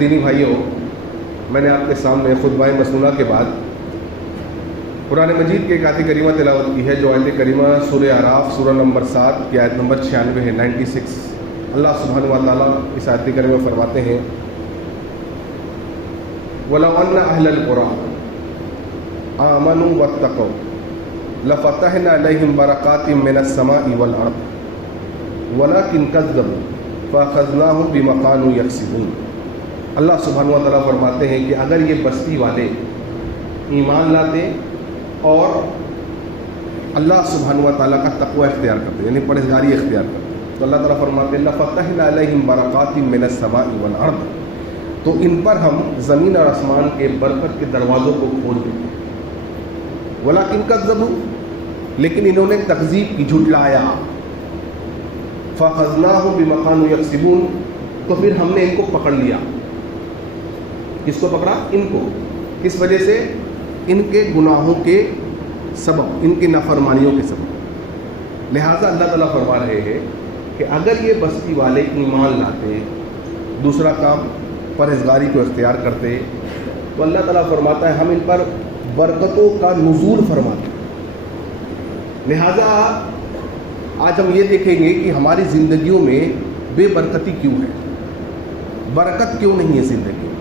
دینی بھائیوں، میں نے آپ کے سامنے خطبہ مسنونہ کے بعد قرآن مجید کی ایک آیت کریمہ تلاوت کی ہے، جو آیت کریمہ سورہ اعراف سورہ نمبر 7 کی آیت نمبر 96 ہے، 96۔ اللہ سبحانہ و تعالیٰ اس آیت کریمہ فرماتے ہیں وَلَوْ أَنَّ أَهْلَ الْقُرَىٰ آمَنُوا وَاتَّقَوْا لَفَتَحْنَا عَلَيْهِمْ بَرَكَاتٍ مِّنَ السَّمَاءِ وَالْأَرْضِ وَلَٰكِنْ كَذَّبُوا فَأَخَذْنَاهُمْ بِمَا كَانُوا يَكْسِبُونَ۔ اللہ سبحانہ و تعالیٰ فرماتے ہیں کہ اگر یہ بستی والے ایمان لاتے اور اللہ سبحانہ و تعالیٰ کا تقوی اختیار کرتے، یعنی پرہیزگاری اختیار کرتے، تو اللہ تعالیٰ فرماتے ہیں لَفَتَحْنَا عَلَيْهِمْ بَرَكَاتٍ مِّنَ السَّمَاءِ وَالْأَرْضِ، تو ان پر ہم زمین اور آسمان کے برکت کے دروازوں کو کھول دیتے۔ وَلَٰكِنْ كَذَّبُوا، لیکن انہوں نے تکذیب کی، جھٹلایا۔ فَأَخَذْنَاهُمْ بِمَا كَانُوا يَكْسِبُونَ، تو پھر ہم نے ان کو پکڑ لیا۔ کس کو پکڑا؟ ان کو۔ کس وجہ سے؟ ان کے گناہوں کے سبب، ان کی نافرمانیوں کے سبب۔ لہٰذا اللہ تعالیٰ فرما رہے ہیں کہ اگر یہ بستی والے ایمان لاتے، دوسرا کام پرہیزگاری کو اختیار کرتے، تو اللہ تعالیٰ فرماتا ہے ہم ان پر برکتوں کا نزول فرماتے۔ لہٰذا آج ہم یہ دیکھیں گے کہ ہماری زندگیوں میں بے برکتی کیوں ہے، برکت کیوں نہیں ہے زندگی میں،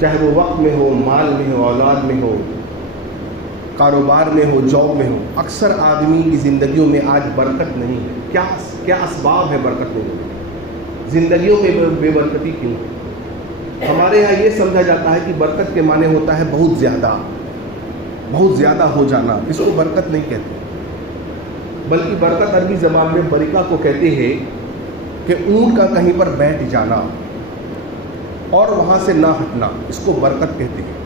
چاہے وہ وقت میں ہو، مال میں ہو، اولاد میں ہو، کاروبار میں ہو، جاب میں ہو۔ اکثر آدمی کی زندگیوں میں آج برکت نہیں ہے۔ کیا اسباب ہے برکت نہیں ہے؟ زندگیوں میں بے برکتی کیوں ہے؟ ہمارے یہاں یہ سمجھا جاتا ہے کہ برکت کے معنی ہوتا ہے بہت زیادہ ہو جانا، اس کو برکت نہیں کہتے، بلکہ برکت عربی زبان میں برکہ کو کہتے ہیں کہ اونٹ کا کہیں پر بیٹھ جانا اور وہاں سے نہ ہٹنا، اس کو برکت کہتے ہیں۔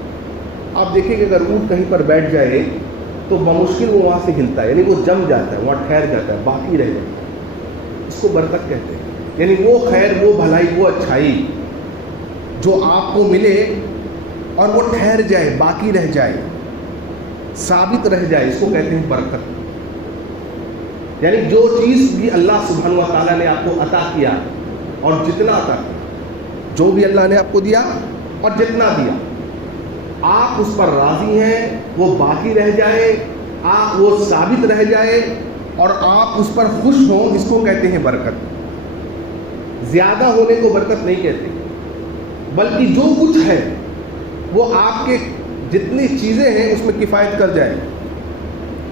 آپ دیکھیں کہ اگر اونٹ کہیں پر بیٹھ جائے تو بمشکل وہ وہاں سے ہلتا ہے، یعنی وہ جم جاتا ہے، وہاں ٹھہر جاتا ہے، باقی رہ جاتا ہے، اس کو برکت کہتے ہیں۔ یعنی وہ خیر، وہ بھلائی، وہ اچھائی جو آپ کو ملے اور وہ ٹھہر جائے، باقی رہ جائے، ثابت رہ جائے، اس کو کہتے ہیں برکت۔ یعنی جو چیز بھی اللہ سبحانہ و تعالیٰ نے آپ کو عطا کیا اور جتنا عطا کیا، جو بھی اللہ نے آپ کو دیا اور جتنا دیا، آپ اس پر راضی ہیں، وہ باقی رہ جائے، آپ وہ ثابت رہ جائے اور آپ اس پر خوش ہوں، اس کو کہتے ہیں برکت۔ زیادہ ہونے کو برکت نہیں کہتے، بلکہ جو کچھ ہے وہ آپ کے جتنی چیزیں ہیں اس میں کفایت کر جائے،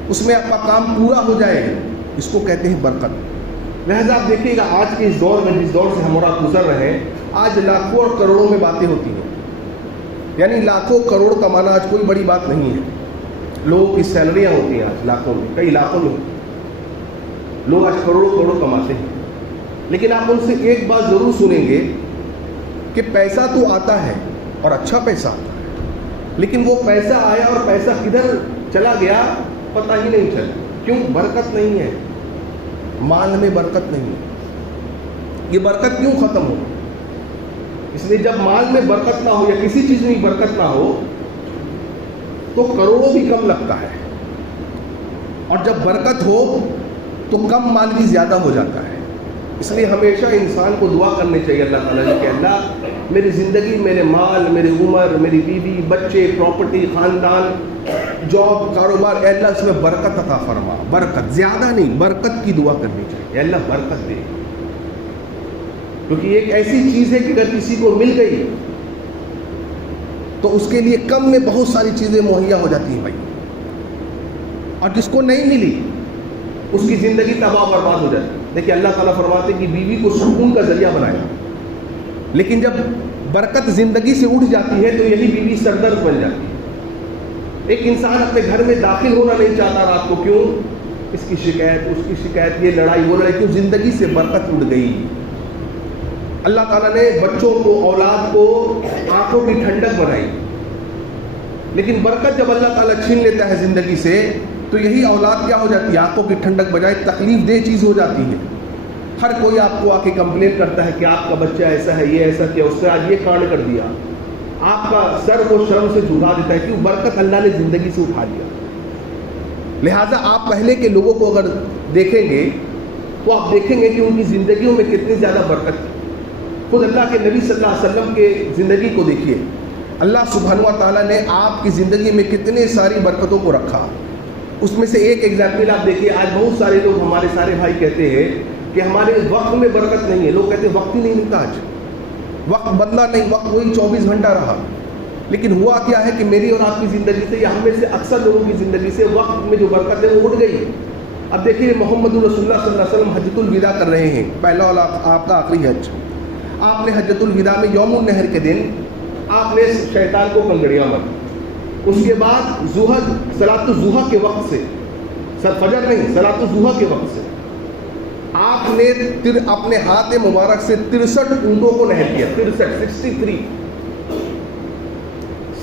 اس میں آپ کا کام پورا ہو جائے، اس کو کہتے ہیں برکت۔ لہذا آپ دیکھیے گا آج کے اس دور میں، جس دور سے ہم اور آپ گزر رہے ہیں، آج لاکھوں اور کروڑوں میں باتیں ہوتی ہیں، یعنی لاکھوں کروڑ کمانا آج کوئی بڑی بات نہیں ہے۔ لوگوں کی سیلریاں ہوتی ہیں آج لاکھوں میں، کئی لاکھوں میں، لوگ آج کروڑوں کماتے ہیں، لیکن آپ ان سے ایک بات ضرور سنیں گے کہ پیسہ تو آتا ہے اور اچھا پیسہ آتا ہے، لیکن وہ پیسہ آیا اور پیسہ کدھر چلا گیا پتہ ہی نہیں چلا۔ کیوں؟ برکت نہیں ہے، مال میں برکت نہیں ہے۔ یہ برکت کیوں ختم ہو؟ اس لیے جب مال میں برکت نہ ہو یا کسی چیز میں برکت نہ ہو تو کروڑوں بھی کم لگتا ہے، اور جب برکت ہو تو کم مال بھی زیادہ ہو جاتا ہے۔ اس لیے ہمیشہ انسان کو دعا کرنی چاہیے اللہ تعالیٰ سے کہ اللہ میری زندگی، میرے مال، میری عمر، میری بیوی، بچے، پراپرٹی، خاندان، جاب، کاروبار، اے اللہ اس میں برکت عطا فرما۔ برکت، زیادہ نہیں، برکت کی دعا کرنی چاہیے، اے اللہ برکت دے، کیونکہ ایک ایسی چیز ہے کہ اگر کسی کو مل گئی تو اس کے لیے کم میں بہت ساری چیزیں مہیا ہو جاتی ہیں بھائی، اور جس کو نہیں ملی اس کی زندگی تباہ برباد ہو جاتی ہے۔ دیکھیے اللہ تعالیٰ فرماتے ہیں کہ بیوی کو سکون کا ذریعہ بنایا، لیکن جب برکت زندگی سے اٹھ جاتی ہے تو یہی بیوی سردرد بن جاتی ہے۔ ایک انسان اپنے گھر میں داخل ہونا نہیں چاہتا رات کو، کیوں؟ اس کی شکایت، اس کی شکایت، یہ لڑائی، وہ لڑائی، کیوں؟ زندگی سے برکت اٹھ گئی۔ اللہ تعالیٰ نے بچوں کو، اولاد کو آنکھوں کی ٹھنڈک بنائی، لیکن برکت جب اللہ تعالیٰ چھین لیتا ہے زندگی سے تو یہی اولاد کیا ہو جاتی ہے؟ آنکھوں کی ٹھنڈک بجائے تکلیف دہ چیز ہو جاتی ہے۔ ہر کوئی آپ کو آ کے کمپلین کرتا ہے کہ آپ کا بچہ ایسا ہے، یہ ایسا کیا، اس نے آج یہ کانڈ کر دیا، آپ کا سر وہ شرم سے جھکا دیتا ہے، کیوں؟ برکت اللہ نے زندگی سے اٹھا لیا۔ لہٰذا آپ پہلے کے لوگوں کو اگر دیکھیں گے تو آپ دیکھیں گے کہ ان کی زندگیوں میں کتنی زیادہ برکت تھی۔ خود اللہ کے نبی صلی اللہ علیہ وسلم کے زندگی کو دیکھیے، اللہ سبحانہ و تعالیٰ نے آپ کی زندگی میں کتنے ساری برکتوں کو رکھا. اس میں سے ایک ایگزامپل آپ دیکھیے. آج بہت سارے لوگ، ہمارے سارے بھائی کہتے ہیں کہ ہمارے وقت میں برکت نہیں ہے. لوگ کہتے ہیں وقت ہی نہیں ملتا، آج وقت بدلا نہیں، وقت وہی 24 گھنٹہ رہا. لیکن ہوا کیا ہے کہ میری اور آپ کی زندگی سے، یا ہم میں سے اکثر لوگوں کی زندگی سے وقت میں جو برکت ہے وہ اٹھ گئی. اب دیکھیے محمد رسول اللہ صلی اللہ علیہ وسلم حجۃ الوداع کر رہے ہیں، پہلا اور آپ کا آخری حج. آپ نے حجۃ الوداع میں یوم النحر کے دن آپ نے شیطان کو کنگڑیاں ماری. اس کے بعد ظہر، صلاۃ الضحیٰ کے وقت سے، فجر نہیں، صلاۃ الضحیٰ کے وقت سے آپ نے اپنے ہاتھ مبارک سے 63 اونٹوں کو نہر کیا.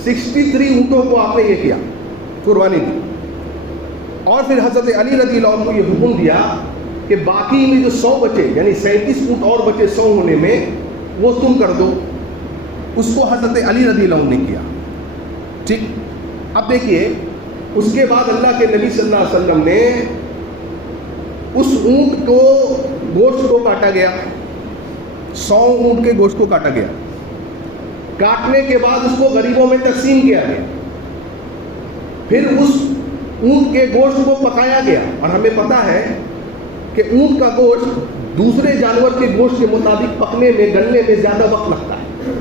63 اونٹوں کو آپ نے یہ کیا، قربانی دی. اور پھر حضرت علی رضی اللہ عنہ کو یہ حکم دیا کہ باقی میں جو 100 بچے، یعنی 37 اونٹ اور بچے 100 ہونے میں، وہ تم کر دو. اس کو حضرت علی رضی اللہ عنہ نے کیا. ٹھیک. اب دیکھیے اس کے بعد اللہ کے نبی صلی اللہ علیہ وسلم نے اس اونٹ کو، گوشت کو کاٹا گیا. 100 اونٹ کے گوشت کو کاٹا گیا. کاٹنے کے بعد اس کو غریبوں میں تقسیم کیا گیا. پھر اس اونٹ کے گوشت کو پکایا گیا. اور ہمیں پتا ہے کہ اونٹ کا گوشت دوسرے جانور کے گوشت کے مطابق پکنے میں، گلنے میں زیادہ وقت لگتا ہے.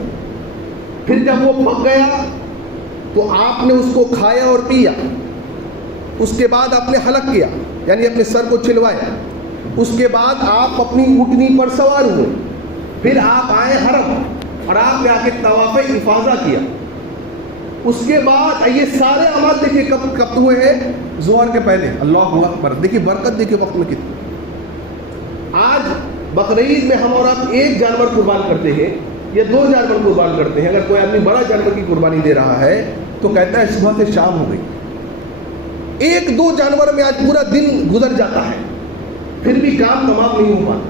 پھر جب وہ پک گیا تو آپ نے اس کو کھایا اور پیا. اس کے بعد آپ نے حلق کیا، یعنی اپنے سر کو چھلوایا. اس کے بعد آپ اپنی اونٹنی پر سوار ہوئے. پھر آپ آئے حرم اور آپ نے آ کے طواف افاضہ کیا. اس کے بعد یہ سارے اعمال دیکھیے کب ہوئے ہیں؟ ظہر کے پہلے. اللہ اکبر. دیکھیے برکت دیکھیے وقت میں کتنی. آج بقرعید میں ہم اور آپ ایک جانور قربان کرتے ہیں یا 2 جانور قربان کرتے ہیں. اگر کوئی آدمی بڑا جانور کی قربانی دے رہا ہے تو کہتا ہے صبح سے شام ہو گئی. 1-2 جانور میں آج پورا دن گزر جاتا ہے، پھر بھی کام تمام نہیں ہو پاتا،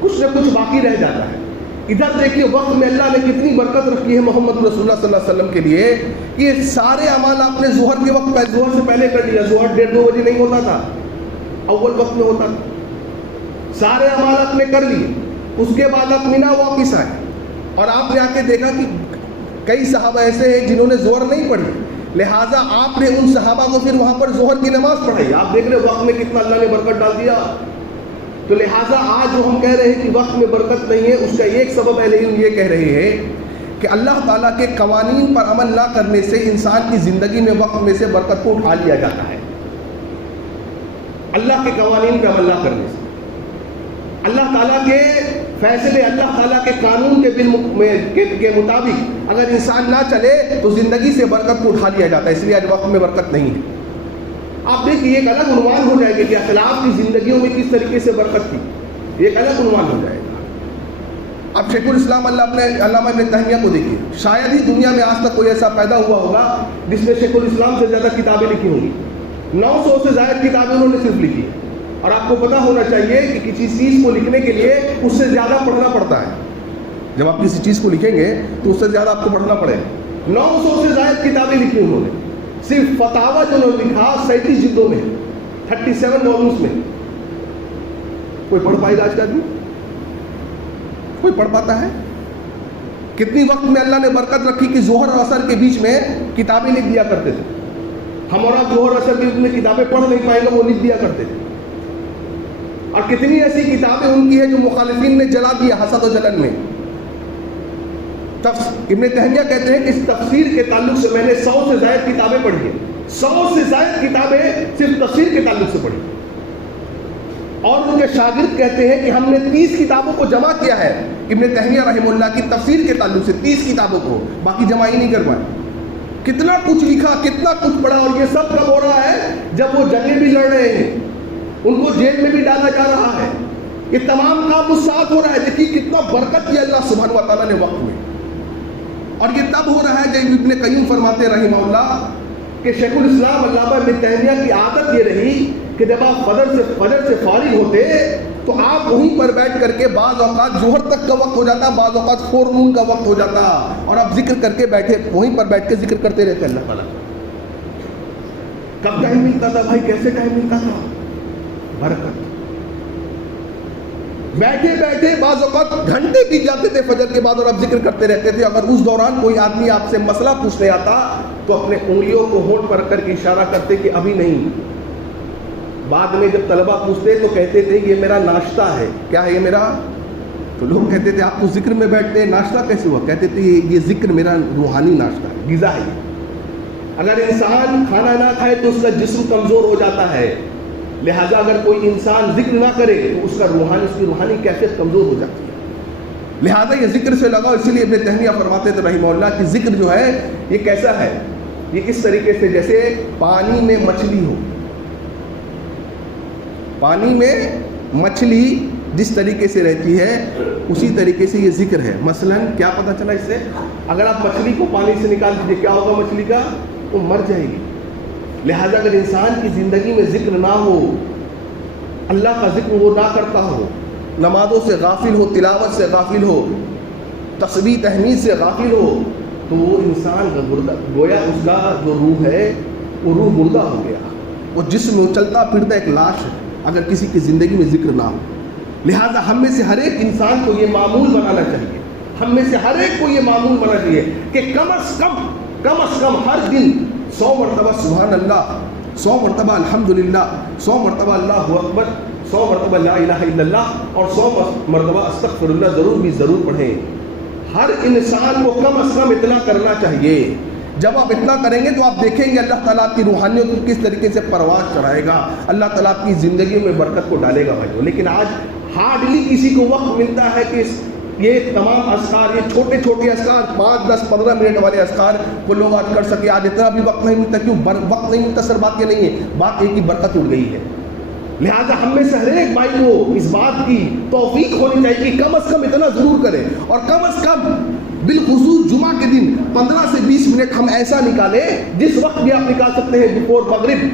کچھ نہ کچھ باقی رہ جاتا ہے. ادھر دیکھیے وقت میں اللہ نے کتنی برکت رکھی ہے محمد رسول اللہ صلی اللہ علیہ وسلم کے لیے کہ یہ سارے اعمال آپ نے ظہر کے وقت، ظہر سے پہلے کر لیا. ظہر 1:30-2 بجے نہیں ہوتا تھا، اول وقت میں ہوتا تھا. سارے اعمال آپ نے کر لیے. اس کے بعد آپ مینا واپس آئے اور آپ نے آ کے دیکھا کہ کئی صحابہ ایسے ہیں جنہوں نے ظہر نہیں پڑھی، لہٰذا آپ نے ان صحابہ کو پھر وہاں پر ظہر کی نماز پڑھائی. آپ دیکھ رہے وقت میں کتنا اللہ نے برکت ڈال دیا. تو لہٰذا آج جو ہم کہہ رہے ہیں کہ وقت میں برکت نہیں ہے، اس کا ایک سبب اہل علم یہ کہہ رہے ہیں کہ اللہ تعالیٰ کے قوانین پر عمل نہ کرنے سے انسان کی زندگی میں وقت میں سے برکت کو اٹھا لیا جاتا ہے. اللہ کے قوانین پر عمل نہ کرنے سے، اللہ تعالیٰ کے فیصلے، اللہ تعالیٰ کے قانون کے مطابق اگر انسان نہ چلے تو زندگی سے برکت کو اٹھا لیا جاتا ہے. اس لیے آج وقت میں برکت نہیں ہے. آپ دیکھیے ایک الگ عنوان ہو جائے گا کہ اخلاق کی زندگیوں میں کس طریقے سے برکت تھی، ایک الگ عنوان ہو جائے گا. اب شیخ الاسلام علامہ ابن تیمیہ کو دیکھیے. شاید ہی دنیا میں آج تک کوئی ایسا پیدا ہوا ہوگا جس نے شیخ الاسلام سے زیادہ کتابیں لکھی ہوں گی. 900 سے زائد کتابیں انہوں نے صرف لکھی. اور آپ کو پتا ہونا چاہیے کہ کسی چیز کو لکھنے کے لیے اس سے زیادہ پڑھنا پڑتا ہے. جب آپ کسی چیز کو لکھیں گے تو اس سے زیادہ آپ کو پڑھنا پڑے گا. 900 سے زائد کتابیں لکھی انہوں نے. صرف فتاوی جو انہوں نے لکھا 37 جلدوں میں، 37 والیومز میں. کوئی پڑھ پائے گا آج کا آدمی؟ کوئی پڑھ پاتا ہے؟ کتنی وقت میں اللہ نے برکت رکھی کہ ظہر اور عصر کے بیچ میں کتابیں لکھ دیا کرتے تھے. ہم اور آپ ظہر عصر کے بیچ میں کتابیں پڑھ نہیں پائیں گے، وہ لکھ دیا کرتے تھے. اور کتنی ایسی کتابیں ان کی ہیں جو مخالفین نے جلا دیا حسد و جلن میں. ابن تیمیہ کہتے ہیں کہ اس تفسیر کے تعلق سے میں نے 100 سے زائد کتابیں پڑھی ہیں. 100 سے زائد کتابیں صرف تفسیر کے تعلق سے پڑھی. اور ان کے شاگرد کہتے ہیں کہ ہم نے 30 کتابوں کو جمع کیا ہے ابن تیمیہ رحمہ اللہ کی تفسیر کے تعلق سے. 30 کتابوں کو، باقی جمع ہی نہیں کر پائے. کتنا کچھ لکھا، کتنا کچھ پڑھا. اور یہ سب کب ہو رہا ہے؟ جب وہ جنگیں بھی لڑ رہے ہیں، ان کو جیل میں بھی ڈالا جا رہا ہے. یہ تمام کام اس ساتھ ہو رہا ہے. دیکھیے کتنا برکت کیا اللہ سبحانہ و تعالیٰ نے وقت میں. اور یہ تب ہو رہا ہے جب ابن قیم فرماتے رحمہ اللہ کہ شیخ الاسلام علامہ ابن تیمیہ کی عادت یہ رہی کہ جب آپ فجر سے فارغ ہوتے تو آپ وہیں پر بیٹھ کر کے بعض اوقات ظہر تک کا وقت ہو جاتا، بعض اوقات فورنون کا وقت ہو جاتا، اور آپ ذکر کر کے بیٹھے، وہیں پر بیٹھ کے ذکر کرتے رہتے اللہ تعالیٰ. کب ٹائم ملتا تھا بھائی؟ کیسے ٹائم ملتا تھا؟ برکت. بیٹھے بیٹھے بعض اوقات گھنٹے بیت جاتے تھے فجر کے بعد اور آپ ذکر کرتے رہتے تھے. اگر اس دوران کوئی آدمی آپ سے مسئلہ پوچھنے آتا تو اپنے انگلیوں کو ہونٹ پر کر کے اشارہ کرتے کہ ابھی نہیں. بعد میں جب طلبہ پوچھتے تو کہتے تھے یہ میرا ناشتہ ہے. کیا ہے یہ میرا؟ تو لوگ کہتے تھے آپ تو ذکر میں بیٹھتے ہیں, ناشتہ کیسے ہوا؟ کہتے تھے یہ ذکر میرا روحانی ناشتہ ہے, غذا ہے. اگر انسان کھانا نہ کھائے تو اس کا جسم کمزور ہو جاتا ہے, لہذا اگر کوئی انسان ذکر نہ کرے تو اس کی روحانی کیفیت کمزور ہو جاتی ہے. لہذا یہ ذکر سے لگاؤ. اسی لیے ابن تیمیہ فرماتے تھے رحمہ اللہ کہ ذکر جو ہے یہ کیسا ہے, یہ اس طریقے سے جیسے پانی میں مچھلی ہو. پانی میں مچھلی جس طریقے سے رہتی ہے اسی طریقے سے یہ ذکر ہے. مثلا کیا پتہ چلا اس سے؟ اگر آپ مچھلی کو پانی سے نکال دیجیے, کیا ہوگا مچھلی کا؟ وہ مر جائے گی. لہذا اگر انسان کی زندگی میں ذکر نہ ہو, اللہ کا ذکر وہ نہ کرتا ہو, نمازوں سے غافل ہو, تلاوت سے غافل ہو, تسبیح تحمید سے غافل ہو, تو وہ انسان گویا اس کا جو روح ہے وہ روح مردہ ہو گیا. وہ جسم میں چلتا پھرتا ایک لاش ہے اگر کسی کی زندگی میں ذکر نہ ہو. لہذا ہم میں سے ہر ایک انسان کو یہ معمول بنانا چاہیے, ہم میں سے ہر ایک کو یہ معمول بنانا چاہیے کہ کم از کم ہر دن 100 مرتبہ سبحان اللہ, 100 مرتبہ الحمدللہ, 100 مرتبہ اللہ اکبر, 100 مرتبہ لا الہ الا اللہ اور 100 مرتبہ استغفر اللہ ضرور پڑھیں. ہر انسان کو کم از کم اتنا کرنا چاہیے. جب آپ اتنا کریں گے تو آپ دیکھیں گے اللہ تعالیٰ آپ کی روحانیت کو کس طریقے سے پرواز چڑھائے گا, اللہ تعالیٰ آپ کی زندگی میں برکت کو ڈالے گا بھائیو. لیکن آج ہارڈلی کسی کو وقت ملتا ہے کہ یہ تمام اذکار, یہ چھوٹے چھوٹے اذکار 5, 10, 15 منٹ والے اذکار کو لوگ آج کر سکے. آج اتنا بھی وقت نہیں ملتا. کیوں وقت نہیں ملتا؟ سر بات یہ نہیں ہے, بات ایک ہی برکت اڑ گئی ہے. لہذا ہم میں سے ہر ایک بھائی کو اس بات کی توفیق ہونی چاہیے کہ کم از کم اتنا ضرور کریں, اور کم از کم بالخصوص جمعہ کے دن 15 سے 20 منٹ ہم ایسا نکالیں, جس وقت بھی آپ نکال سکتے ہیں بیفور مغرب,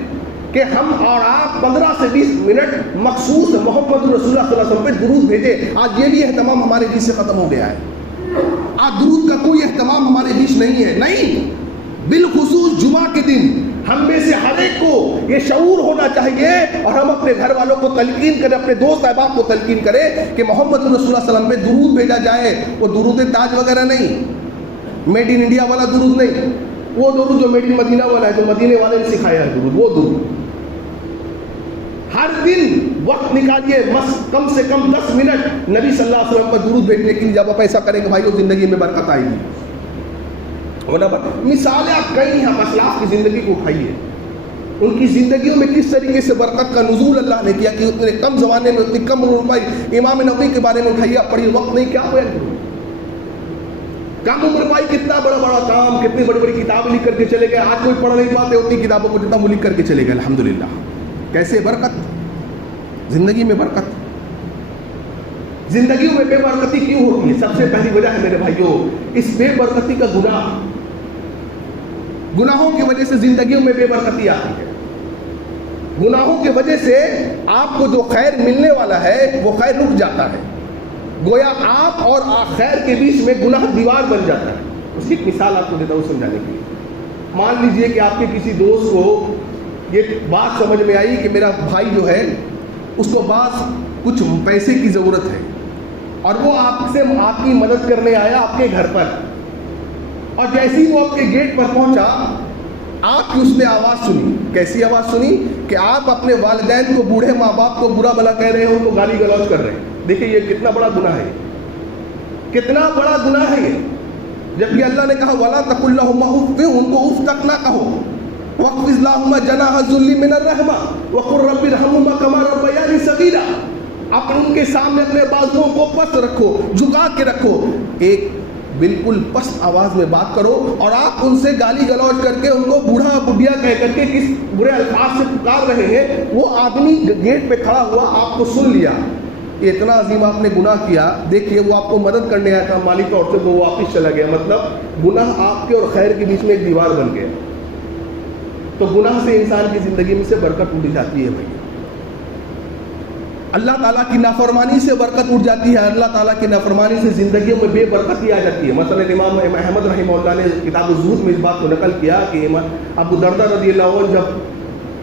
کہ ہم اور آپ 15 سے 20 منٹ مخصوص محمد رسول اللہ صلی اللہ علیہ وسلم پہ درود بھیجیں. آج یہ بھی اہتمام ہمارے بیچ سے ختم ہو گیا ہے. آج درود کا کوئی اہتمام ہمارے بیچ نہیں ہے. نہیں, بالخصوص جمعہ کے دن ہم میں سے ہر ایک کو یہ شعور ہونا چاہیے, اور ہم اپنے گھر والوں کو تلقین کریں, اپنے دوست احباب کو تلقین کریں کہ محمد رسول اللہ صلی اللہ علیہ وسلم پہ درود بھیجا جائے. وہ درود تاج وغیرہ نہیں, میڈ ان انڈیا والا درود نہیں, وہ درود جو میڈ ان مدینہ والا ہے, جو مدینے والے نے سکھایا ہے درود, وہ درود. ہر دن وقت نکالیے, کم سے کم 10 منٹ نبی صلی اللہ علیہ وسلم پر درود بھیجنے کے لیے. جب آپ ایسا کریں گے بھائیو زندگی میں برکت آئے گی. مثالیں آپ کئی ہیں, اسلاف کی زندگی کو اٹھائیے, ان کی زندگیوں میں کس طریقے سے برکت کا نزول اللہ نے کیا کہ اتنے کم زمانے میں اتنی کم عمر میں. امام نووی کے بارے میں اٹھائیے, آپ پڑھیے, وقت نہیں کیا ہوا ہے, کم عمر پائی, کتنا بڑا بڑا کام, کتنی بڑی بڑی کتاب لکھ کر کے چلے گئے. آج کوئی پڑھ نہیں پاتے اتنی کتابوں کو جتنا وہ لکھ کر کے چلے گئے. الحمدللہ. کیسے برکت زندگی میں, برکت زندگیوں میں بے برکتی کیوں ہوتی ہے؟ سب سے پہلی وجہ ہے میرے بھائیوں اس بے برکتی کا گناہ. گناہوں کی وجہ سے زندگیوں میں بے برکتی آتی ہے. گناہوں کی وجہ سے آپ کو جو خیر ملنے والا ہے وہ خیر رک جاتا ہے. گویا آپ اور خیر کے بیچ میں گناہ دیوار بن جاتا ہے. اس کی ایک مثال آپ کو دیتا ہوں سمجھانے کے لیے. مان لیجئے کہ آپ کے کسی دوست کو یہ بات سمجھ میں آئی کہ میرا بھائی جو ہے اس کو بعض کچھ پیسے کی ضرورت ہے, اور وہ آپ کی مدد کرنے آیا آپ کے گھر پر, اور جیسے ہی وہ آپ کے گیٹ پر پہنچا آپ کی اس نے آواز سنی. کیسی آواز سنی؟ کہ آپ اپنے والدین کو, بوڑھے ماں باپ کو برا بھلا کہہ رہے ہیں, ان کو گالی گلوچ کر رہے ہیں. دیکھیں یہ کتنا بڑا گناہ ہے, کتنا بڑا گناہ ہے یہ. جبکہ اللہ نے کہا وَلَا تَقُلْ لَهُمَا اُفٍّ, ان کو اف تک نہ کہو. وَاخْفِضْ لَهُمَا جَنَاحَ الذُّلِّ مِنَ الرَّحْمَةِ وَقُلْ رَبِّ ارْحَمْهُمَا كَمَا رَبَّيَانِي صَغِيرًا. آپ ان کے سامنے اپنے بازوؤں کو پست رکھو, جھکا کے رکھو, ایک بالکل پست آواز میں بات کرو, اور آپ ان سے گالی گلوچ کر کے ان کو بوڑھا بڈھیا کہہ کر کے کس برے الفاظ سے پکار رہے ہیں. وہ آدمی گیٹ پہ کھڑا ہوا, آپ کو سن لیا, یہ اتنا عظیم آپ نے گناہ کیا. دیکھیے وہ آپ کو مدد کرنے آیا تھا مالی طور سے, وہ واپس چلا گیا. مطلب گناہ آپ کے اور خیر کے بیچ میں ایک دیوار بن گیا. تو گناہ سے انسان کی زندگی میں سے برکت اٹھ جاتی ہے بھائی. اللہ تعالیٰ کی نافرمانی سے برکت اٹھ جاتی ہے. اللہ تعالیٰ کی نافرمانی سے زندگیوں میں بے برکتی آ جاتی ہے. مثلا امام احمد رحمہ اللہ نے کتاب الزہد میں اس بات کو نقل کیا کہ ابو دردہ رضی اللہ عنہ جب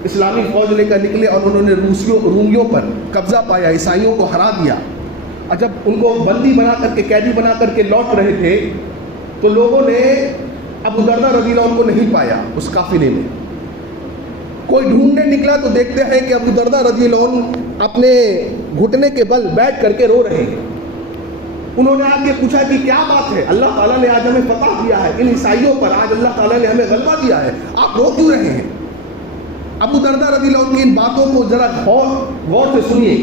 اسلامی فوج لے کر نکلے اور انہوں نے رومیوں پر قبضہ پایا, عیسائیوں کو ہرا دیا, اور جب ان کو بندی بنا کر کے، قیدی بنا کر کے لوٹ رہے تھے تو لوگوں نے ابو درداء رضی اللہ عنہ کو نہیں پایا اس قافلے میں. کوئی ڈھونڈنے نکلا تو دیکھتے ہیں کہ ابو درداء رضی اللہ عنہ اپنے گھٹنے کے بل بیٹھ کر کے رو رہے ہیں. انہوں نے آ کے پوچھا کہ کیا بات ہے؟ اللہ تعالیٰ نے آج ہمیں فتح دیا ہے، ان عیسائیوں پر آج اللہ تعالیٰ نے ہمیں غلبہ دیا ہے، آپ رو کیوں رہے ہیں؟ ابو درداء رضی اللہ عنہ کی ان باتوں کو ذرا غور سے سنیے.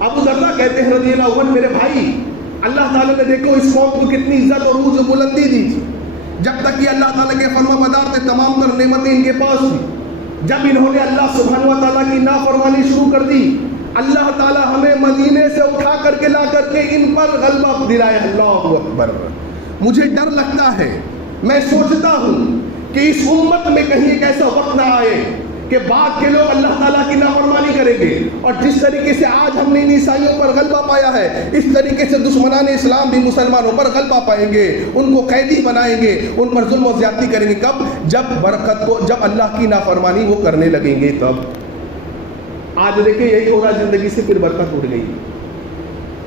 ابو درداء کہتے ہیں رضی اللہ عنہ، میرے بھائی، اللہ تعالیٰ نے دیکھو اس قوم کو کتنی عزت اور عروج و بلندی دی تھی. جب تک کہ اللہ تعالیٰ کے فرما بردار تھے، تمام تر نعمتیں ان کے پاس تھی. جب انہوں نے اللہ سبحانہ و تعالیٰ کی نافرمانی شروع کر دی، اللہ تعالیٰ ہمیں مدینے سے اٹھا کر کے لا کر کے ان پر غلبہ دلایا. اللہ اکبر. مجھے ڈر لگتا ہے، میں سوچتا ہوں کہ اس امت میں کہیں ایک ایسا وقت نہ آئے کہ بعد کے لوگ اللہ تعالیٰ کی نافرمانی کریں گے، اور جس طریقے سے آج ہم نے ان عیسائیوں پر غلبہ پایا ہے، اس طریقے سے دشمنان اسلام بھی مسلمانوں پر غلبہ پائیں گے، ان کو قیدی بنائیں گے، ان پر ظلم و زیادتی کریں گے. کب؟ جب اللہ کی نافرمانی وہ کرنے لگیں گے تب. آج دیکھیں یہی ہو رہا، زندگی سے پھر برکت اٹھ گئی.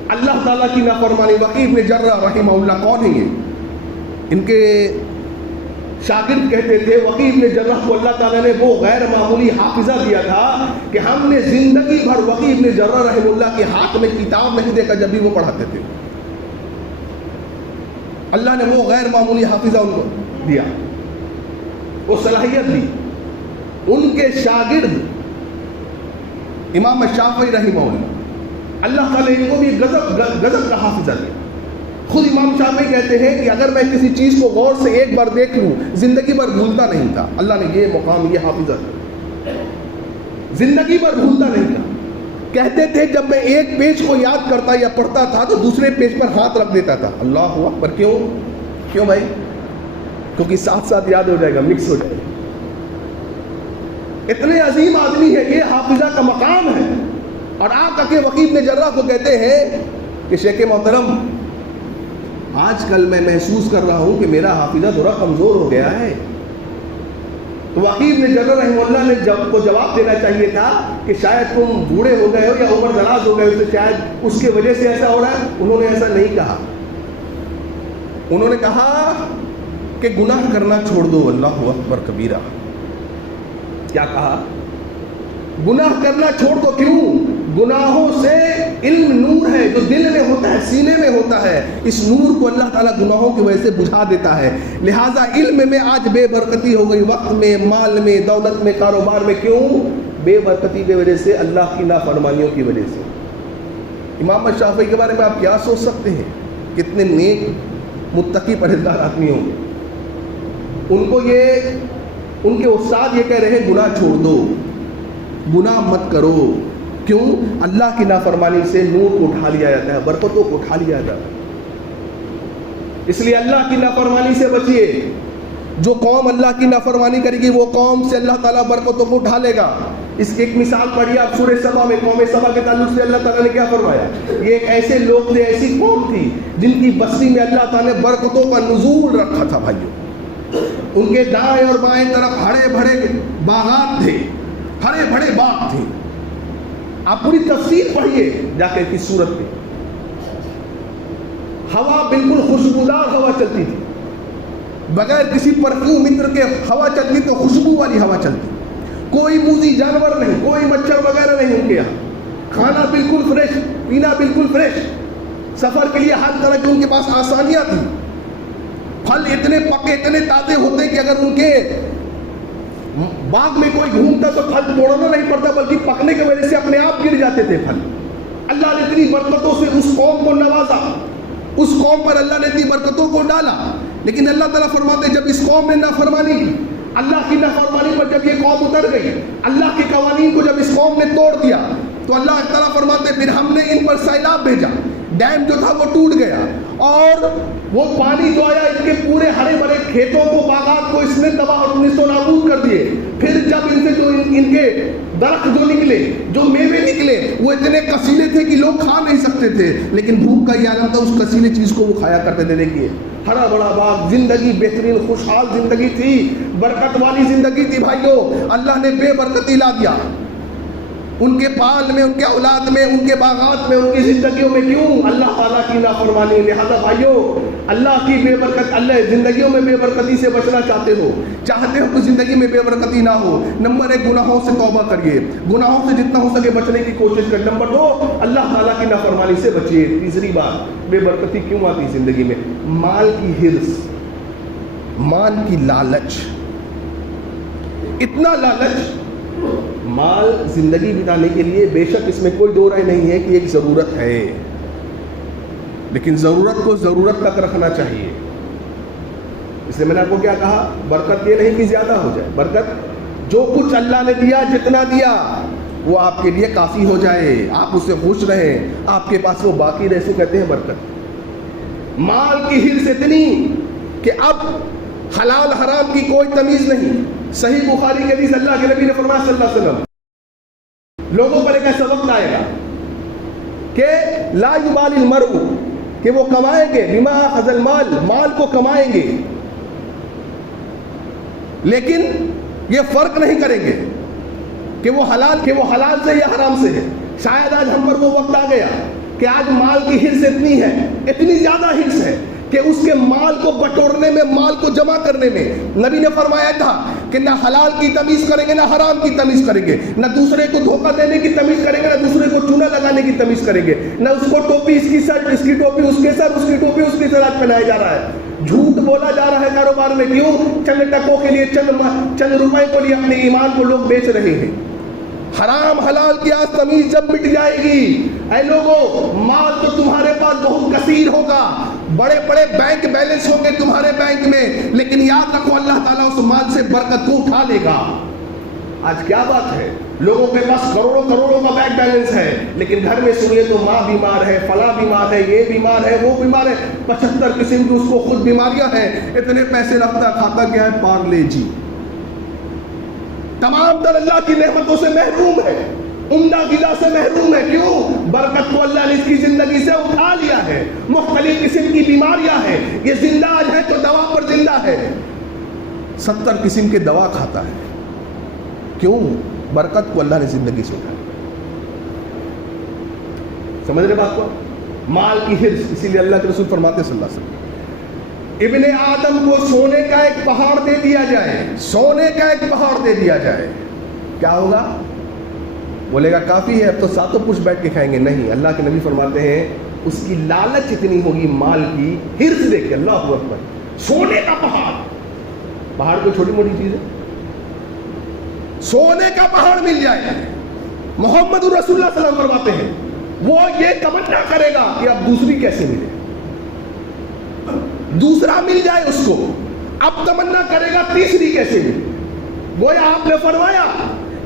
اللہ تعالیٰ کی نافرمانی. وقیع بن جرح رحمہ اللہ کون ہیں یہ؟ ان کے شاگرد کہتے تھے وقیع بن جرح کو اللہ تعالیٰ نے وہ غیر معمولی حافظہ دیا تھا کہ ہم نے زندگی بھر وقیع بن جرح رحمہ اللہ کے ہاتھ میں کتاب نہیں دیکھا جب بھی وہ پڑھاتے تھے. اللہ نے وہ غیر معمولی حافظہ ان کو دیا، وہ صلاحیت دی. ان کے شاگرد امام شافعی رحمہ اللہ تعالیٰ ان کو بھی غضب کا حافظہ دیا. خود امام شافعی کہتے ہیں کہ اگر میں کسی چیز کو غور سے ایک بار دیکھ لوں زندگی بھر بھولتا نہیں تھا. اللہ نے یہ مقام، یہ حافظہ دیا، زندگی بھر بھولتا نہیں تھا. کہتے تھے جب میں ایک پیج کو یاد کرتا یا پڑھتا تھا تو دوسرے پیج پر ہاتھ رکھ دیتا تھا. اللہ اکبر. کیوں بھائی؟ کیونکہ ساتھ ساتھ یاد ہو جائے گا، مکس ہو جائے گا. اتنے عظیم آدمی ہے، یہ حافظہ کا مقام ہے. اور آپ کے وقیع بن جرح کو کہتے ہیں کہ شیخ محترم، آج کل میں محسوس کر رہا ہوں کہ میرا حافظہ تھوڑا کمزور ہو گیا ہے. تو وقیع بن جرح رحمہ اللہ نے جواب دینا چاہیے تھا کہ شاید تم بوڑھے ہو گئے ہو یا عمر دراز ہو گئے ہو، شاید اس کی وجہ سے ایسا ہو رہا ہے. انہوں نے ایسا نہیں کہا. انہوں نے کہا کہ گناہ کرنا چھوڑ دو. اللہ اکبر کبیرہ. کیا کہا؟ گناہ کرنا چھوڑ دو. کیوں؟ گناہوں سے علم نور ہے جو دل میں ہوتا ہے، سینے میں ہوتا ہے. اس نور کو اللہ تعالیٰ گناہوں کی وجہ سے بجھا دیتا ہے. لہٰذا علم میں آج بے برکتی ہو گئی، وقت میں، مال میں، دولت میں، کاروبار میں. کیوں؟ بے برکتی کی وجہ سے، اللہ کی نافرمانیوں کی وجہ سے. امام شافعی کے بارے میں آپ کیا سوچ سکتے ہیں؟ کتنے نیک متقی پرہیزگار آدمی ہوں گے. ان کے استاد یہ کہہ رہے ہیں گناہ چھوڑ دو، گناہ مت کرو. کیوں؟ اللہ کی نافرمانی سے نور کو اٹھا لیا جاتا ہے، برکتوں کو اٹھا لیا جاتا ہے. اس لیے اللہ کی نافرمانی سے بچیے. جو قوم اللہ کی نافرمانی کرے گی وہ قوم سے اللہ تعالیٰ برکتوں کو اٹھا لے گا. اس کی ایک مثال پڑھیے آپ سورہ سبا میں. قوم سبا کے تعلق سے اللہ تعالیٰ نے کیا فرمایا؟ یہ ایک ایسے لوگ تھے، ایسی قوم تھی جن کی بستی میں اللہ تعالیٰ نے برکتوں کا نزول رکھا تھا. بھائیوں، ان کے دائیں اور بائیں طرف ہرے بھرے باغات تھے، ہرے بھرے باغ تھے. آپ پوری تفسیر پڑھیے جا کے کی صورت میں. ہوا بالکل خوشبودار ہوا چلتی تھی، بغیر کسی پرفیوم عطر کے ہوا چلتی تو خوشبو والی ہوا چلتی. کوئی موذی جانور نہیں، کوئی مچھر وغیرہ نہیں ان کے یہاں. کھانا بالکل فریش، پینا بالکل فریش. سفر کے لیے ہر طرح کی ان کے پاس آسانیاں تھیں. پھل اتنے پکے، اتنے تازے ہوتے کہ اگر ان کے باغ میں کوئی گھومتا تو پھل توڑنا نہیں پڑتا، بلکہ پکنے کی وجہ سے اپنے آپ گر جاتے تھے پھل. اللہ نے اتنی برکتوں سے اس قوم کو نوازا، اس قوم پر اللہ نے اتنی برکتوں کو ڈالا. لیکن اللہ تعالیٰ فرماتے جب اس قوم نے نافرمانی کی، اللہ کی نافرمانی پر جب یہ قوم اتر گئی، اللہ کے قوانین کو جب اس قوم نے توڑ دیا، تو اللہ تعالیٰ فرماتے پھر ہم نے ان پر سیلاب بھیجا. ڈیم جو تھا وہ ٹوٹ گیا، اور وہ پانی جو آیا ان کے پورے ہرے بھرے کھیتوں کو، باغات کو اس نے تباہ اور نیست و نابود کر دیے. پھر جب ان سے جو ان کے درخت جو نکلے، جو میوے نکلے، وہ اتنے کسیلے تھے کہ لوگ کھا نہیں سکتے تھے، لیکن بھوک کا یہ عالم تھا، اس کسیلے چیز کو وہ کھایا کرتے تھے. دیکھیے ہرا بڑا باغ، زندگی بہترین خوشحال زندگی تھی، برکت والی زندگی تھی. بھائیوں، اللہ نے بے برکتی لا دیا. ان کے پال میں، ان کے اولاد میں، ان کے باغات میں، ان کی زندگیوں میں کیوں؟ اللہ تعالیٰ کی نافرمانی۔ لہذا بھائیو، اللہ کی بے برکت، اللہ زندگیوں میں بے برکتی سے بچنا چاہتے ہو کہ زندگی میں بے برکتی نہ ہو، نمبر 1 گناہوں سے توبہ کریے، گناہوں سے جتنا ہو سکے بچنے کی کوشش کر۔ نمبر 2 اللہ تعالیٰ کی نافرمانی سے بچیے۔ تیسری بات، بے برکتی کیوں آتی زندگی میں؟ مال کی حرص، مال کی لالچ، اتنا لالچ۔ مال زندگی بتانے کے لیے بے شک اس میں کوئی دو رائے نہیں ہے کہ ایک ضرورت ہے، لیکن ضرورت کو ضرورت تک رکھنا چاہیے۔ اس لیے میں نے آپ کو کیا کہا، برکت یہ نہیں کہ زیادہ ہو جائے، برکت جو کچھ اللہ نے دیا، جتنا دیا وہ آپ کے لیے کافی ہو جائے، آپ اس سے خوش رہیں، آپ کے پاس وہ باقی رہے، سے کہتے ہیں برکت۔ مال کی حرص اتنی کہ اب حلال حرام کی کوئی تمیز نہیں۔ صحیح بخاری کے حدیث، اللہ کے نبی نے فرمایا صلی اللہ علیہ وسلم، لوگوں پر ایک ایسا وقت آئے گا کہ لا یبالی المرء، کہ وہ کمائیں گے، بما اخذ المال، مال کو کمائیں گے، لیکن یہ فرق نہیں کریں گے کہ وہ حلال سے یا حرام سے ہے۔ شاید آج ہم پر وہ وقت آ گیا کہ آج مال کی حرص اتنی ہے، اتنی زیادہ حرص ہے کہ اس کے مال کو بٹورنے میں، مال کو جمع کرنے میں، نبی نے فرمایا تھا کہ نہ حلال کی تمیز کریں گے، نہ حرام کی تمیز کریں گے، نہ دوسرے کو دھوکہ دینے کی تمیز کریں گے، نہ دوسرے کو چونا لگانے کی تمیز کریں گے، نہ اس کو ٹوپی اس کی سر، اس کی ٹوپی اس کے سر، اس کی ٹوپی اس کی سر آج پہنایا جا رہا ہے۔ جھوٹ بولا جا رہا ہے کاروبار میں، کیوں؟ چند ٹکوں کے لیے، چند روپے کے لیے اپنے ایمان کو لوگ بیچ رہے ہیں۔ حرام حلال کی آج تمیز جب مٹ جائے گی، اے لوگوں، مال تو تمہارے پاس بہت کثیر ہوگا، بڑے بڑے بینک بیلنس ہوں گے تمہارے بینک میں، لیکن یاد رکھو اللہ تعالیٰ اس مال سے برکت کو اٹھا لے گا۔ آج کیا بات ہے، لوگوں کے پاس کروڑوں کروڑوں کا بینک بیلنس ہے، لیکن گھر میں سنیے تو ماں بیمار ہے، فلاں بیمار ہے، یہ بیمار ہے، وہ بیمار ہے، 75 قسم کی اس کو خود بیماریاں ہیں، اتنے پیسے رکھتا، کھاتا کیا ہے؟ پارلے جی۔ تمام تر اللہ کی نعمتوں سے محروم ہے، عمدہ غذا سے محروم ہے، کیوں؟ برکت کو اللہ نے اس کی زندگی سے اٹھا لیا ہے۔ مختلف قسم کی بیماریاں ہیں، یہ زندہ آج ہے تو دوا پر زندہ ہے، 70 قسم کے دوا کھاتا ہے، کیوں؟ برکت کو اللہ نے زندگی سے اٹھا لیا۔ سمجھ رہے بات کو؟ مال کی حرص، اسی لیے اللہ کے رسول فرماتے صلی اللہ علیہ وسلم، ابن آدم کو سونے کا ایک پہاڑ دے دیا جائے، سونے کا ایک پہاڑ دے دیا جائے، کیا ہوگا؟ بولے گا کافی ہے، اب تو ساتوں پوچھ بیٹھ کے کھائیں گے۔ نہیں، اللہ کے نبی فرماتے ہیں اس کی لالچ اتنی ہوگی، مال کی حرص دیکھ کے، اللہ اکبر، سونے کا پہاڑ، پہاڑ کوئی چھوٹی موٹی چیز ہے، سونے کا پہاڑ مل جائے، محمد رسول اللہ صلی اللہ علیہ وسلم فرماتے ہیں وہ یہ تمنا کرے گا کہ اب دوسری کیسے ملے، دوسرا مل جائے اس کو، اب تمنا کرے گا تیسری کیسے ملے۔ گویا آپ نے فرمایا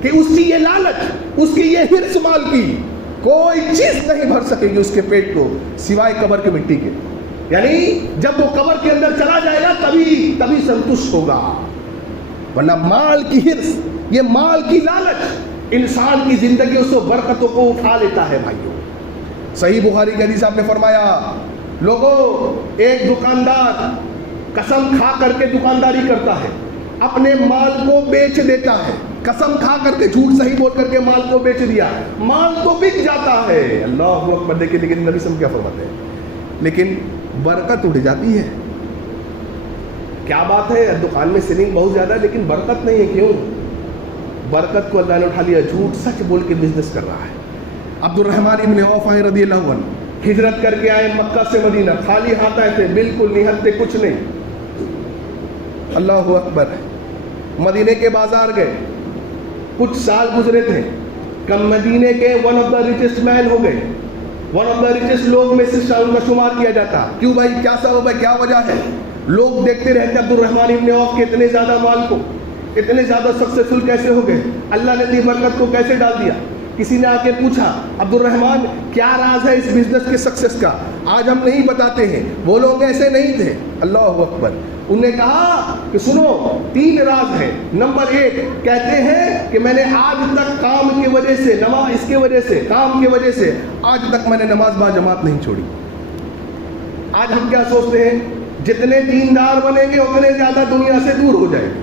کہ اس کی یہ لالچ، اس کی یہ حرص مال کی، کوئی چیز نہیں بھر سکے گی اس کے پیٹ کو سوائے قبر کی مٹی کے، یعنی جب وہ قبر کے اندر چلا جائے گا تبھی سنتشٹ ہوگا، ورنہ مال کی حرص، یہ مال کی لالچ انسان کی زندگیوں سے برکتوں کو اٹھا لیتا ہے۔ بھائیوں، صحیح بخاری کے حدیث آپ نے فرمایا، لوگوں، ایک دکاندار قسم کھا کر کے دکانداری کرتا ہے، اپنے مال کو بیچ دیتا ہے، قسم کھا کر کے، جھوٹ صحیح بول کر کے مال کو بیچ دیا، مال تو بک جاتا ہے، اللہ اکبر، دیکھیں لیکن نبی صلی اللہ علیہ وسلم کیا فرماتے ہیں، لیکن برکت اٹھ جاتی ہے۔ کیا بات ہے، دکان میں سیلنگ بہت زیادہ ہے لیکن برکت نہیں ہے، کیوں؟ برکت کو اللہ نے اٹھا لیا، جھوٹ سچ بول کے بزنس کر رہا ہے۔ عبد الرحمن ابن عوف رضی اللہ عنہ ہجرت کر کے آئے مکہ سے مدینہ، خالی ہاتھ آئے تھے، بالکل نہت تھے، کچھ نہیں، اللہ اکبر، مدینے کے بازار گئے، کچھ سال گزرے تھے، کم مدینے کے one of the richest man ہو گئے، ون آف دا ریچسٹ لوگ میں سے ان کا شمار کیا جاتا۔ کیوں بھائی، کیا سبب ہے، کیا وجہ ہے؟ لوگ دیکھتے رہتے عبد الرحمن ابن عوف کے اتنے زیادہ مال کو، اتنے زیادہ سکسیسفل کیسے ہو گئے، اللہ نے دی برکت کو کیسے ڈال دیا۔ کسی نے آ کے پوچھا، عبد الرحمن کیا راز ہے اس بزنس کے سکسیس کا؟ آج ہم نہیں بتاتے ہیں، وہ لوگ ایسے نہیں تھے، اللہ اکبر۔ انہوں نے کہا کہ سنو، 3 راز ہیں۔ نمبر 1 کہتے ہیں کہ میں نے آج تک کام کی وجہ سے، اس کے وجہ سے، کام کی وجہ سے آج تک میں نے نماز با جماعت نہیں چھوڑی۔ آج ہم کیا سوچتے ہیں، جتنے دیندار بنیں گے اتنے زیادہ دنیا سے دور ہو جائیں گے،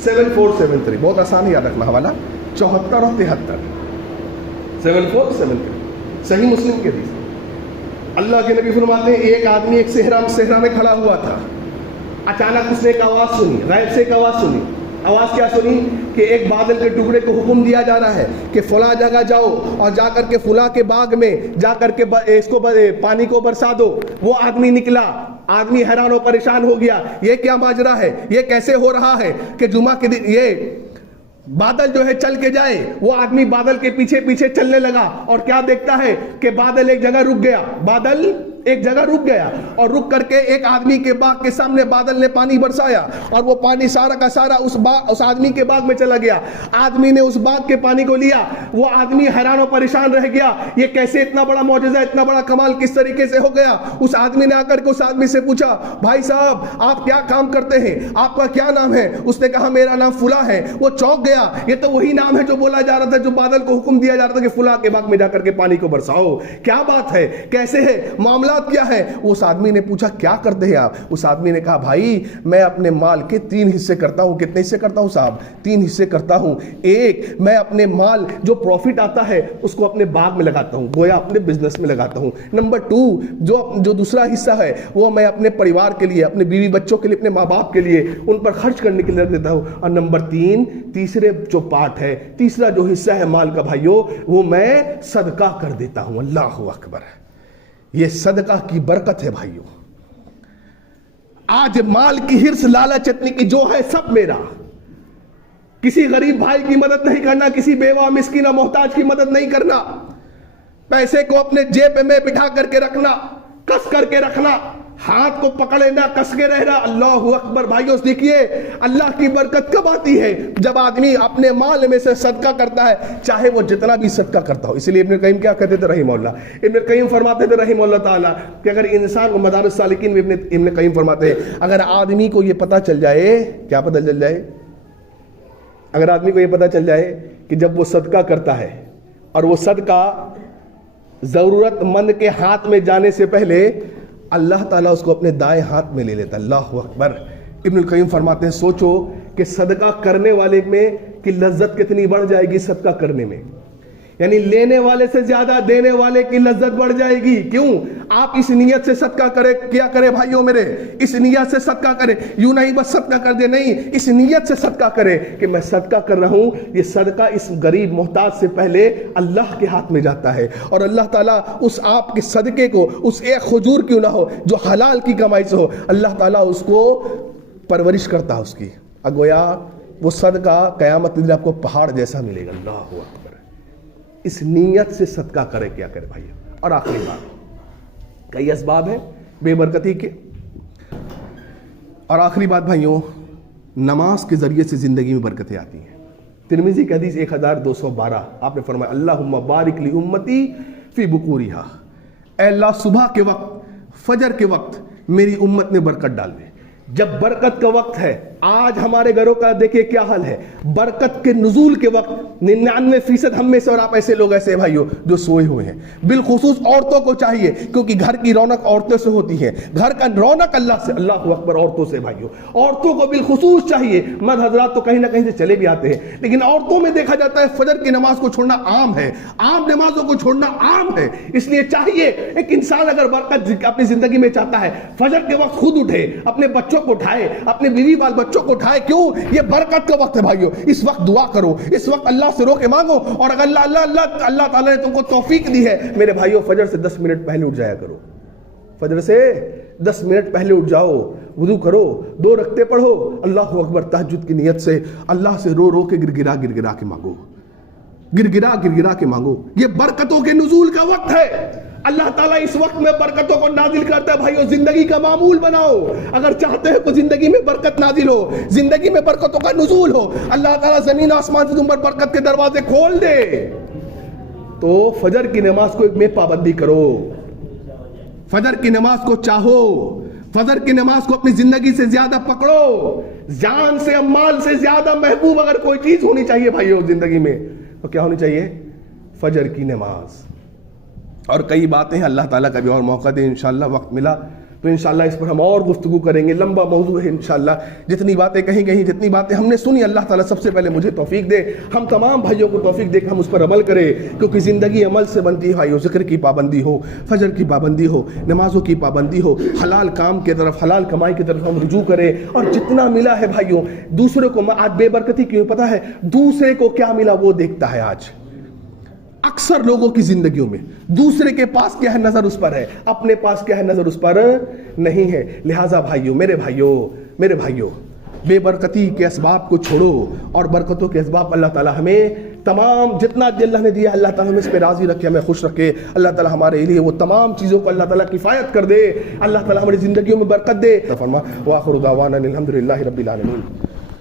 7473, بہت آسان ہے یاد رکھنا حوالہ 74 اور 73، 7473 صحیح مسلم کے حدیث۔ اللہ کے نبی فرماتے ہیں ایک آدمی ایک صحرا میں کھڑا ہوا تھا، اچانک اس نے ایک آواز سنی، غیب سے ایک آواز سنی۔ آواز کیا سنی؟ کہ ایک بادل کے ٹکڑے کو حکم دیا جا رہا ہے کہ فلاں جگہ جاؤ اور جا کر کے فلاں کے باغ میں جا کر کے اس کو پانی کو برسا دو۔ وہ آدمی نکلا، آدمی حیران و پریشان ہو گیا، یہ کیا ماجرا ہے، یہ کیسے ہو رہا ہے کہ جمعہ کے دن یہ بادل جو ہے چل کے جائے۔ وہ آدمی بادل کے پیچھے پیچھے چلنے لگا اور کیا دیکھتا ہے کہ بادل ایک جگہ رک گیا، بادل ایک جگہ رک گیا اور رک کر کے ایک آدمی کے باغ کے سامنے بادل نے پانی برسایا اور وہ پانی سارا کا سارا اس آدمی کے باغ میں چلا گیا۔ آدمی نے اس باغ کے پانی کو لیا، وہ آدمی حیران و پریشان رہ گیا، یہ کیسے اتنا بڑا معجزہ، اتنا بڑا کمال کس طریقے سے ہو گیا۔ اس آدمی نے آ کر کے اس آدمی سے پوچھا، بھائی صاحب آپ کیا کام کرتے ہیں، آپ کا کیا نام ہے؟ اس نے کہا میرا نام فلاں ہے۔ وہ چونک گیا، یہ تو وہی نام ہے جو بولا جا رہا تھا، جو بادل کو حکم دیا جا رہا تھا کہ فلاں کے باغ میں جا کر کے پانی کو برساؤ۔ کیا بات ہے، کیسے ہے، معاملات کیا ہے؟ اس آدمی نے پوچھا کیا کرتے ہیں آپ؟ اس آدمی نے کہا بھائی میں اپنے مال کے 3 حصے کرتا ہوں۔ کتنے حصے کرتا ہوں صاحب؟ 3 حصے کرتا ہوں۔ ایک میں اپنے مال جو پروفٹ آتا ہے اس کو اپنے باغ میں لگاتا ہوں، گویا اپنے بزنس میں لگاتا ہوں۔ نمبر 2 جو دوسرا حصہ ہے وہ میں اپنے پریوار کے لیے، اپنے بیوی بچوں کے لیے، اپنے ماں باپ کے لیے ان پر خرچ کرنے کے لیے رکھ دیتا ہوں۔ اور نمبر 3 تیسرے جو پارٹ ہے، تیسرا جو حصہ ہے مال کا بھائیو، وہ میں صدقہ کر دیتا ہوں۔ اللہ اکبر، یہ صدقہ کی برکت ہے بھائیو۔ آج مال کی ہرس، لالچ اتنی کی جو ہے سب میرا، کسی غریب بھائی کی مدد نہیں کرنا، کسی بیوہ مسکین و محتاج کی مدد نہیں کرنا، پیسے کو اپنے جیب میں بٹھا کر کے رکھنا، کس کر کے رکھنا، ہاتھ کو پکڑے نہ، کس کے رہنا۔ اللہ اکبر بھائیو، دیکھیے اللہ کی برکت کب آتی ہے؟ جب آدمی اپنے مال میں سے صدقہ کرتا ہے، چاہے وہ جتنا بھی صدقہ کرتا ہو۔ اس لیے ابن قیم کیا کہتے تھے رحمہ اللہ، ابن قیم فرماتے تھے رحمہ اللہ تعالیٰ کہ اگر انسان کو، مدارج السالکین میں ابن قیم فرماتے ہیں اگر آدمی کو یہ پتہ چل جائے، کیا پتہ چل جائے؟ اگر آدمی کو یہ پتہ چل جائے کہ جب وہ صدقہ کرتا ہے اور وہ صدقہ ضرورت مند کے ہاتھ میں جانے سے پہلے اللہ تعالیٰ اس کو اپنے دائیں ہاتھ میں لے لیتا۔ اللہ اکبر۔ ابن القیم فرماتے ہیں سوچو کہ صدقہ کرنے والے میں کی لذت کتنی بڑھ جائے گی صدقہ کرنے میں، یعنی لینے والے سے زیادہ دینے والے کی لذت بڑھ جائے گی۔ کیوں؟ آپ اس نیت سے صدقہ کرے، کیا کرے بھائیوں میرے، اس نیت سے صدقہ کرے، یوں نہیں بس صدقہ کر دے، نہیں، اس نیت سے صدقہ کرے کہ میں صدقہ کر رہا ہوں، یہ صدقہ اس غریب محتاج سے پہلے اللہ کے ہاتھ میں جاتا ہے، اور اللہ تعالیٰ اس آپ کے صدقے کو، اس ایک کھجور کیوں نہ ہو جو حلال کی کمائی سے ہو، اللہ تعالیٰ اس کو پرورش کرتا ہے اس کی، گویا وہ صدقہ قیامت کے دن آپ کو پہاڑ جیسا ملے گا۔ اللہ اکبر۔ اس نیت سے صدقہ کرے، کیا کرے بھائی۔ اور آخری بات، کئی اسباب ہیں بے برکتی کے، اور آخری بات بھائیوں، نماز کے ذریعے سے زندگی میں برکتیں آتی ہیں۔ ترمذی کی حدیث 1212، آپ نے فرمایا اللہم بارک لی امتی فی بکورہا، اے اللہ صبح کے وقت، فجر کے وقت میری امت میں برکت ڈال دے۔ جب برکت کا وقت ہے، آج ہمارے گھروں کا دیکھیں کیا حال ہے، برکت کے نزول کے وقت 99% ہم میں سے، اور آپ ایسے لوگ ایسے بھائیوں جو سوئے ہوئے ہیں۔ بالخصوص عورتوں کو چاہیے، کیونکہ گھر کی رونق عورتوں سے ہوتی ہے، گھر کا رونق اللہ سے، اللہ اکبر، عورتوں سے بھائیوں، عورتوں کو بالخصوص چاہیے۔ مرد حضرات تو کہیں نہ کہیں سے چلے بھی آتے ہیں، لیکن عورتوں میں دیکھا جاتا ہے فجر کی نماز کو چھوڑنا عام ہے، عام نمازوں کو چھوڑنا عام ہے۔ اس لیے چاہیے ایک انسان اگر برکت اپنی زندگی میں چاہتا ہے، فجر کے وقت خود اٹھے، اپنے بچوں کو اٹھائے، اپنے بیوی بال بچوں کو اٹھائے۔ کیوں؟ یہ برکت کا وقت ہے بھائیو، اس وقت دعا کرو، اس وقت اللہ سے رو کے مانگو، اور اگر اللہ تعالیٰ نے تم کو توفیق دی ہے میرے بھائیو، فجر سے 10 منٹ پہلے اٹھ جایا کرو، فجر سے 10 منٹ پہلے اٹھ جاؤ، وضو کرو، 2 رکعتیں پڑھو، اللہ اکبر، تہجد کی نیت سے اللہ سے رو رو کے گڑ گڑا کے مانگو، گڑ کے مانگو۔ یہ برکتوں کے نزول کا وقت ہے، اللہ تعالیٰ اس وقت میں برکتوں کو نازل کرتا ہے بھائیو۔ زندگی کا معمول بناؤ، اگر چاہتے ہیں کہ زندگی میں برکت نازل ہو، زندگی میں برکتوں کا نزول ہو، اللہ تعالیٰ زمین آسمان سے تم پر برکت کے دروازے کھول دے، تو فجر کی نماز کو میں پابندی کرو، فجر کی نماز کو چاہو، فجر کی نماز کو اپنی زندگی سے زیادہ پکڑو۔ جان سے، مال سے زیادہ محبوب اگر کوئی چیز ہونی چاہیے بھائیو زندگی میں، تو کیا ہونی چاہیے؟ فجر کی نماز۔ اور کئی باتیں ہیں، اللہ تعالیٰ کا بھی اور موقع دے انشاءاللہ، وقت ملا تو انشاءاللہ اس پر ہم اور گفتگو کریں گے، لمبا موضوع ہے انشاءاللہ. جتنی باتیں کہیں گئی، جتنی باتیں ہم نے سنی، اللہ تعالیٰ سب سے پہلے مجھے توفیق دے، ہم تمام بھائیوں کو توفیق دے کہ ہم اس پر عمل کریں، کیونکہ زندگی عمل سے بنتی ہے بھائیو. ذکر کی پابندی ہو، فجر کی پابندی ہو، نمازوں کی پابندی ہو، حلال کام کی طرف، حلال کمائی کی طرف ہم رجوع کریں. اور جتنا ملا ہے بھائیو دوسرے کو، آج بے برکتی کیوں پتہ ہے؟ دوسرے کو کیا ملا وہ دیکھتا ہے. آج اکثر لوگوں کی زندگیوں میں دوسرے کے پاس کیا ہے نظر اس پر ہے، اپنے پاس کیا ہے نظر اس پر نہیں ہے. لہٰذا بھائیو، میرے بھائیو بے برکتی کے اسباب کو چھوڑو اور برکتوں کے اسباب اللہ تعالیٰ ہمیں تمام جتنا اللہ نے دیا اللہ تعالیٰ ہمیں اس پہ راضی رکھے، ہمیں خوش رکھے. اللہ تعالیٰ ہمارے لیے وہ تمام چیزوں کو اللہ تعالیٰ کفایت کر دے. اللہ تعالیٰ ہماری زندگیوں میں برکت دے. فرما وآخر دعوانا الحمدللہ رب العالمین.